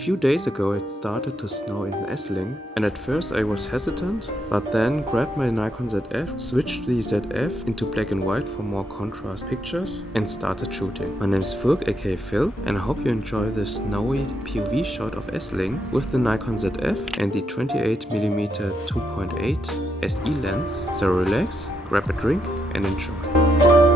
few days ago it started to snow in Esslingen, and at first I was hesitant, but then grabbed my Nikon ZF, switched the ZF into black and white for more contrast pictures and started shooting. My name is Fulk aka Phil, and I hope you enjoy this snowy POV shot of Esslingen with the Nikon ZF and the 28mm 2.8 SE lens. So relax, grab a drink and enjoy.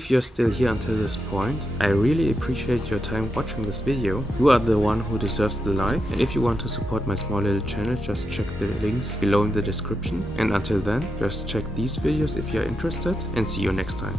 if you're still here until this point, I really appreciate your time watching this video. You are the one who deserves the like, and if you want to support my small little channel, just check the links below in the description. And until then, just check these videos if you're interested, and see you next time.